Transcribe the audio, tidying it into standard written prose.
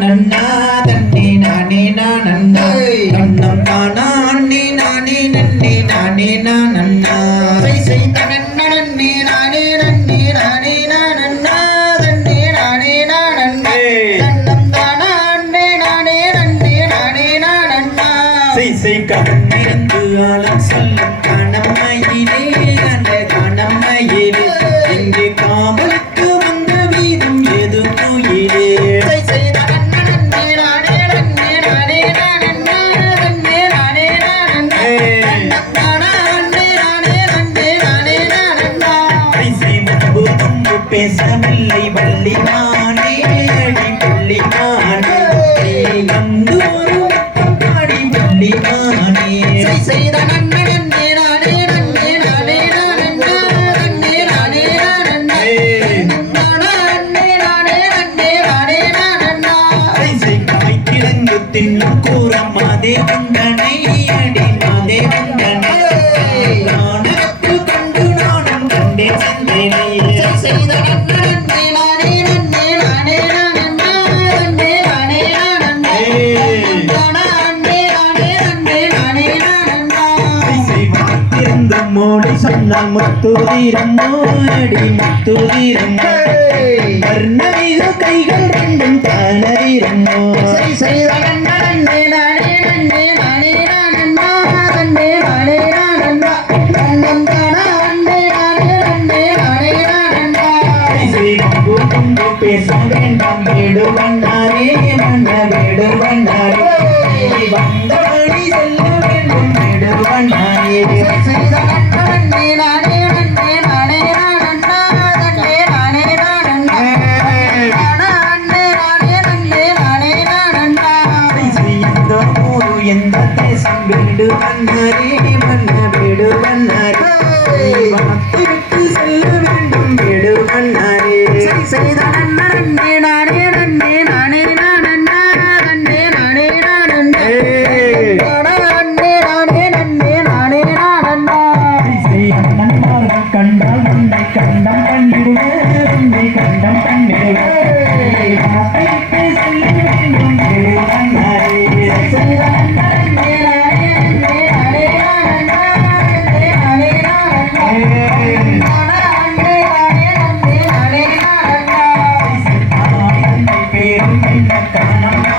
நன்னா தன்னே நானே நன்னா நன்னம் தானா அண்ணே நானே நன்னே நானே நன்னா சை சை தனன்ன நன்னே நானே நன்னே நானே நன்னா தன்னே நானே நன்னே நன்னம் தானா அண்ணே நானே நன்னே நானே நன்னா சை சை கண்ணிருந்து ஆலம் சொல்லும் கணமையிலே அந்த கணமையிலே எங்கே காமலுக்கு வந்த வீதம் எது நோயிலே சை சை பேசவில்லை வள்ளிமானே அடி வள்ளிமானே வந்து ஒரு பாடி வள்ளிமானே செய்த நன்னே நானே நன்னே நானே நன்னே நன்னே நானே நன்னே நன்னே நானே நன்னே நானே நன்னா செய் காய் கிழங்கு தின்னும் கூறம் மாதே வந்தனை அடி மாதே வந்தனை நானத்து கண்டு நானும் கண்டே சந்தைனை செய்த நன்னே நானே நன்னே நானே நன்னா நன்னே நானே நன்னே நன்னே நானே நன்னே நானே நன்னா செய்வாத்திருந்த மோடி சொன்னால் முத்துதீரம் மோடி முத்துதீரம் வர்ணமிக கைகள் ரெண்டும் தானதீரம் செய்த நன்னே நானே நன்னே நானே நன்னா நன்னே நானே நன்னா நன்னம் தானா அண்ணே நானே நன்னே நானே பேச வேண்டாம் வேடு வண்ணாரே வண்ண வேடு வண்ணாரே வந்த வழி செல்ல வேண்டும் வேடு வண்ணாரே நன்னே நானே நன்னே நானே நன்னா நன்னே நானே நன்னா நன்னே நானே நன்னே நானே நன்னா எந்த ஊரு எந்த தேசம் வேடு வண்ணாரே வண்ண வேடு வண்ணாரே வார்த்தை விட்டு செல்ல வேண்டும் வேடு வண்ணாரே செய்த நன்னே நானே நன்னே நானே நன்னா நன்னே நானே நன்னே நன்னே நானே நன்னே நானே நன்னா நண்பர்கள் கண்டால் உன்னை கண்டம் கண்டிடுவே உன்னை கண்டம் கண்டிடுவே செய்த நன்னே நானே நன்னே நானே நன்னா நன்னே நானே நன்னே பேரும் என்ன காரணம்